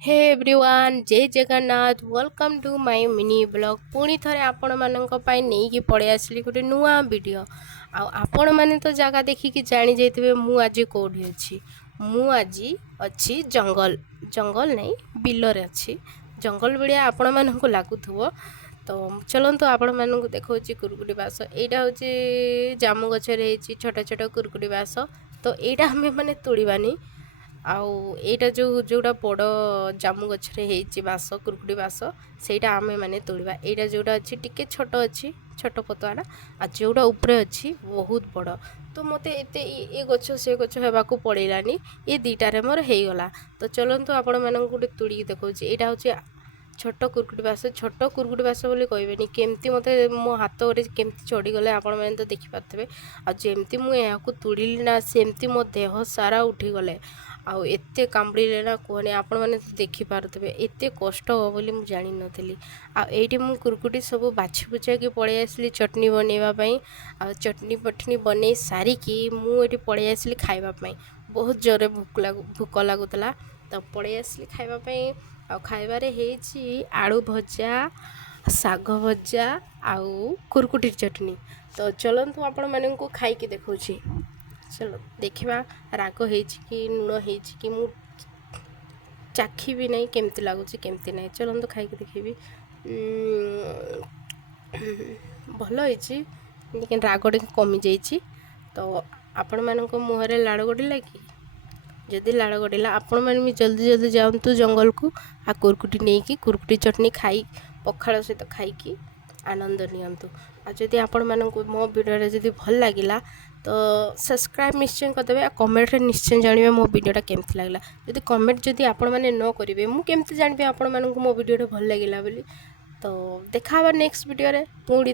hey everyone Jai Jagannath welcome to my mini blog पुणी थरे आपण मानक पई नेकी पड़े आसली गोटे नुआ वीडियो आपण माने तो जगह देखिकी जानी जाइतबे मु आज कोठी अछि मु आज अछि जंगल जंगल नहीं बिलरे अछि जंगल बिड़िया आपण मानक लागुथबो तो चलतु आपण मानक देखौछि कुरकुडी बास एटा होछि जामु गछरे हेछि छोट छोट कुरकुडी बास तो एटा हमें माने तोड़ीबानी आउ एटा जोटा बड़ जामु गछरे हेछि बास कुरकुडी बास सेटा आमे माने तोड़िबा एटा जोटा अछि टिके छोट अछि छोट पतवाड़ा आ जोटा ऊपर अछि बहुत बड़ तो मते एते ए गछ से गछ हेबाकू पड़ेलानी ए दीटारे मोर हेगला तो चलंतु आपण मानन गुटे तोड़ी देखौछि एटा होछि छोट कुरकुडी बास बोली कहबेनी केमती मते मो हाथ गोटे केमती चढ़ी गले आपण मैंने तो देखि पारथबे आ जेमती मु याकू तुड़िली ना सेमती मो देह सारा उठी गले आउ एते कामड़िले ना कहनी आपण मैंने तो देखि पारथबे एते कष्ट हो बोली मु जानि नथिली आ एठी मु कुरकुडी सब बाछि बुछा के पळे आसली चटनी बनेबा पई आ चटनी पटनी बनै सारी की मु एठी पळे आसली खाइबा पई बहुत जोरे भूक लागुतला तो पळे आसली खाइबा पई आ खाइबारे हेछि आलू भजा साग भजा आउ कुरकुटी चटनी तो चलतु आपण मानक खाई के देखौछि चलो देखिबा राग हेछि कि लुण हेछि कि मु चाखी भी नहीं केमती लागुछि केमती नहीं चलतु खाई के देखिबी भल हेछि लेकिन राग टे कमी जाइछि तो आपण मानक मुहरे लाड़ गडिला कि जदि लाड़ गड़िला आपण मैंने भी जल्दी जल्दी जातु जंगल को आ कुरकुटी नहीं कि कुरकुटी चटनी खाई पखाड़ सहित खाई आनंद नियंतु आ जदि आपण मानक मो वीडियो जदि भल लागिला तो सब्सक्राइब निश्चय करदेवे आ कमेंट रे निश्चय जानवे मो वीडियोटा केमती लागला जदि कमेंट जदि आपण माने न करिवे मु केमती जानबे आपण मानक मो वीडियोटा भल लागिला बोली तो देखा नेक्स्ट वीडियो रे पुणी